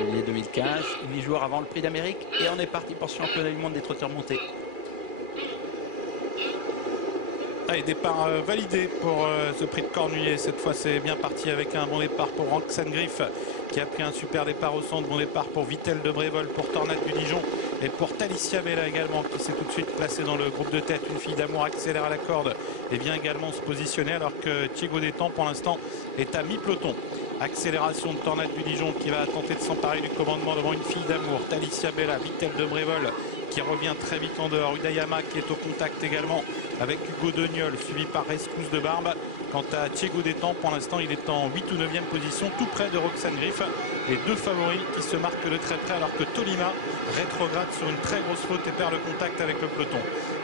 Cornulier 2015, 8 jours avant le Prix d'Amérique, et on est parti pour ce championnat du monde des trotteurs montés. Allez, départ validé pour ce Prix de Cornulier. Cette fois, c'est bien parti avec un bon départ pour Roxane Griff qui a pris un super départ au centre. Bon départ pour Vittel de Brévol, pour Tornade du Dijon et pour Talicia Bella également qui s'est tout de suite placée dans le groupe de tête. Une fille d'amour accélère à la corde et vient également se positionner alors que Thiego Détang pour l'instant est à mi-peloton. Accélération de Tornade du Dijon qui va tenter de s'emparer du commandement devant une fille d'amour. Talicia Bella, Vittel de Brévol qui revient très vite en dehors. Udayama qui est au contact également avec Hugo Deniol, suivi par Rescousse de Barbe. Quant à Thiego Détang, pour l'instant, il est en 8 ou 9e position, tout près de Roxane Griff. Les deux favoris qui se marquent de très près, alors que Tolima rétrograde sur une très grosse faute et perd le contact avec le peloton.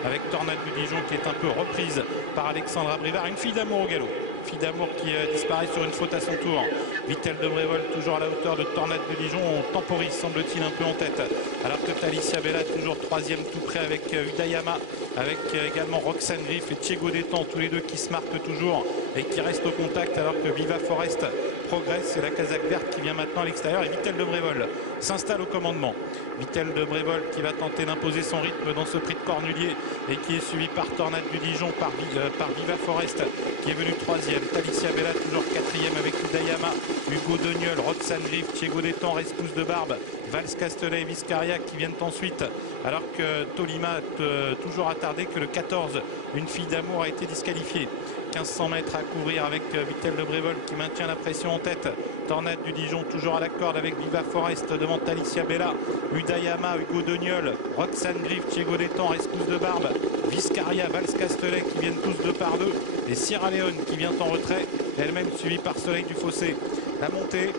Avec Tornade du Dijon qui est un peu reprise par Alexandra Brivard, une fille d'amour au galop. Fille d'amour qui disparaît sur une faute à son tour. Vittel de Brévol toujours à la hauteur de Tornade de Dijon. On temporise, semble-t-il, un peu en tête. Alors que Talicia Bella toujours 3e tout près avec Udayama, avec également Roxane Griff et Thiego Détang, tous les deux qui se marquent toujours et qui restent au contact alors que Viva Forest progresse. C'est la casaque verte qui vient maintenant à l'extérieur et Vittel de Brévol s'installe au commandement. Vittel de Brévol qui va tenter d'imposer son rythme dans ce Prix de Cornulier et qui est suivi par Tornade du Dijon, par Viva Forest qui est venu 3e. Talicia Bella toujours 4e avec Udayama, Hugo Deniol, Roxane Griff, Thiego Détang, Rescousse de Barbe, Valls Castelet et Viscaria qui viennent ensuite, alors que Tolima toujours attardé, que le 14, une fille d'amour, a été disqualifiée. 1500 mètres à couvrir avec Vittel de Brévol qui maintient la pression en tête. Tornade du Dijon toujours à la corde avec Viva Forest devant Talicia Bella, Udayama, Hugo Deniol, Roxane Griff, Thiego Détang, Rescousse de Barbe, Viscaria, Valls Castelet qui viennent tous deux par deux, et Sierra Leone qui vient en retrait, elle-même suivie par Soleil du Fossé. La montée,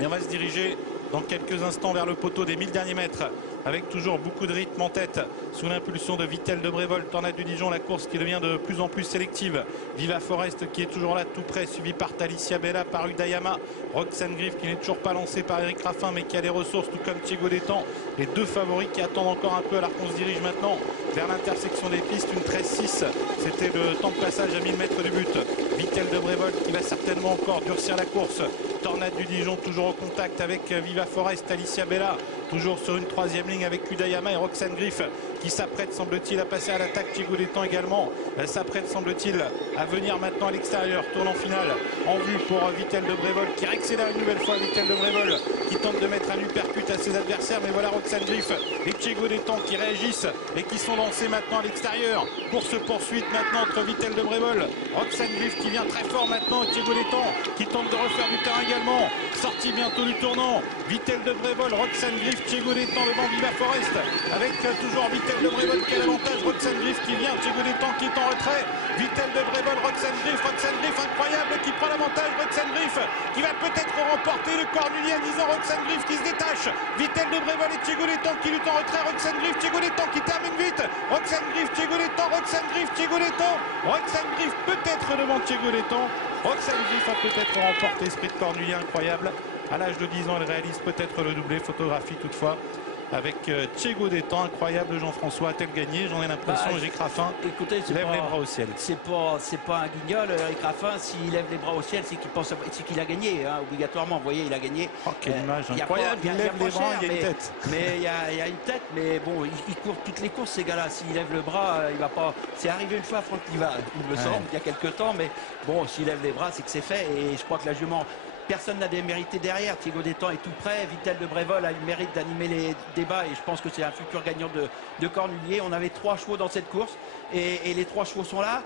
et on va se diriger dans quelques instants vers le poteau des 1000 derniers mètres avec toujours beaucoup de rythme en tête sous l'impulsion de Vittel de Brévol. Tornade du Dijon, la course qui devient de plus en plus sélective. Viva Forest qui est toujours là tout près, suivi par Talicia Bella, par Udayama, Roxane Griff qui n'est toujours pas lancé par Eric Raffin mais qui a des ressources, tout comme Thiego Détang. Les deux favoris qui attendent encore un peu alors qu'on se dirige maintenant vers l'intersection des pistes. Une 13-6, c'était le temps de passage à 1000 mètres du but. Vittel de Brévol qui va certainement encore durcir la course. Tornade du Dijon toujours au contact avec Viva Forest, Talicia Bella toujours sur une 3e ligne avec Udayama et Roxane Griff qui s'apprête, semble-t-il, à passer à l'attaque. Thiego Détang également s'apprête, semble-t-il, à venir maintenant à l'extérieur. Tournant final en vue pour Vittel de Brévol qui accélère une nouvelle fois. Vittel de Brévol qui tente de mettre un uppercut à ses adversaires, mais voilà Roxane Griff et Thiego Détang qui réagissent et qui sont lancés maintenant à l'extérieur. Course poursuite maintenant entre Vittel de Brévol, Roxane Griff qui vient très fort maintenant, Thiego Détang qui tente de refaire du terrain également. Sortie bientôt du tournant. Vittel de Brévol, Roxane Griff, Thiego Détang devant Viva Forest avec toujours Vittel de Brévol qui a l'avantage. Roxane Griff qui vient, Thiego Détang qui est en retrait. Vittel de Brévol, Roxane Griff incroyable qui prend l'avantage. Roxane Griff qui va peut-être remporter le Cornulier à 10 ans. Roxane Griff qui se détache. Vittel de Brévol et Thiego Détang qui luttent en retrait. Roxane Griff, Thiego Détang qui termine vite. Roxane Griff, Thiego Détang, Roxane Griff, Thiego Détang. Roxane Griff peut-être devant Thiego Détang. Roxane Griff a peut-être remporté ce Prix de Cornulier incroyable. À l'âge de 10 ans, elle réalise peut-être le doublé. Photographie toutefois avec Thiego Détang. Incroyable. Jean-François, a-t-elle gagné? J'en ai l'impression. Eric Raffin écoutez, lève les bras au ciel. C'est pas un guignol, Eric Raffin. S'il lève les bras au ciel, c'est qu'il a gagné, hein, obligatoirement. Vous voyez, il a gagné. Oh, quelle image incroyable. Il lève les bras, il y a une tête. Mais il y a une tête, mais bon, il court toutes les courses, ces gars-là. S'il lève le bras, il va pas. C'est arrivé une fois à Franck Liva, il me semble, il y a quelques temps, mais bon, s'il lève les bras, c'est que c'est fait. Et je crois que la jument. Personne n'a démérité derrière. Thiego Détang est tout près. Vittel de Brévol a eu le mérite d'animer les débats et je pense que c'est un futur gagnant de Cornulier. On avait 3 chevaux dans cette course et les 3 chevaux sont là.